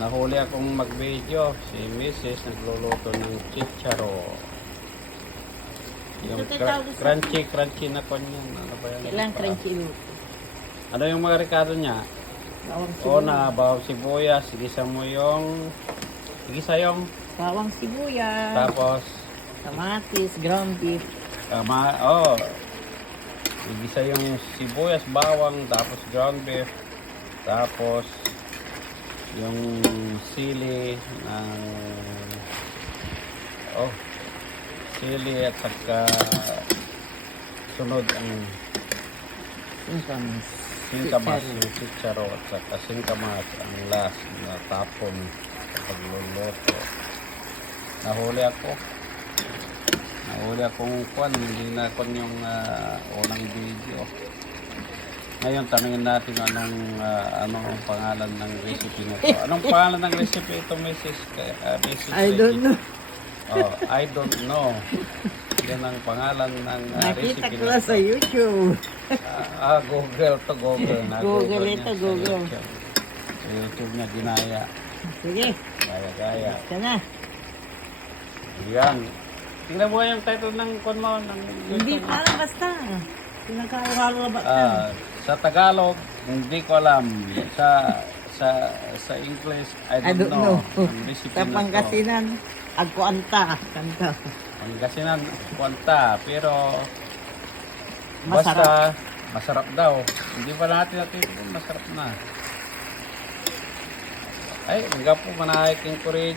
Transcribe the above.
Nahuli akong mag-video. Si Mrs. nagluluto ng chicharo. Yung crunchy na kon yan. Ano ba yan? Kailangan crunchy luto. Ano yung mga rekado niya? Bawang Una, bawang sibuyas. Igisa mo yung... Igisa yung... Bawang sibuyas. Tapos... Kamatis, ground beef. Igisa yung sibuyas, bawang, tapos ground beef. Tapos... yung sili ng... sili at saka... sunod ang... singkamas, yung chicharo at saka singkamas ang last na tapon sa pagluluto. Nahuli akong kwan, hindi na kwan yung unang video. Ngayon tanungin natin anong pangalan ng recipe nito. Anong pangalan ng recipe ito, Mrs. I don't know. I don't know. Yan ang pangalan ng Nakita recipe ko lang sa YouTube. Google to Google. Google ito, niya Google. Sa YouTube niya ginaya. Sige. Gaya-gaya. Ito na. Yan. Tingnan mo yung title ng mo. Hindi pa alam basta. Pinagkakalo ba sa Tagalog, hindi ko alam. Sa English, I don't know. Ang recipe Sa na to. Pangasinan, agkuanta. Kanta. Pangasinan, kwanta. Pero, Masarap. basta, masarap daw. Hindi pa natin masarap na. Ay, hanggang po manahiking ko rin.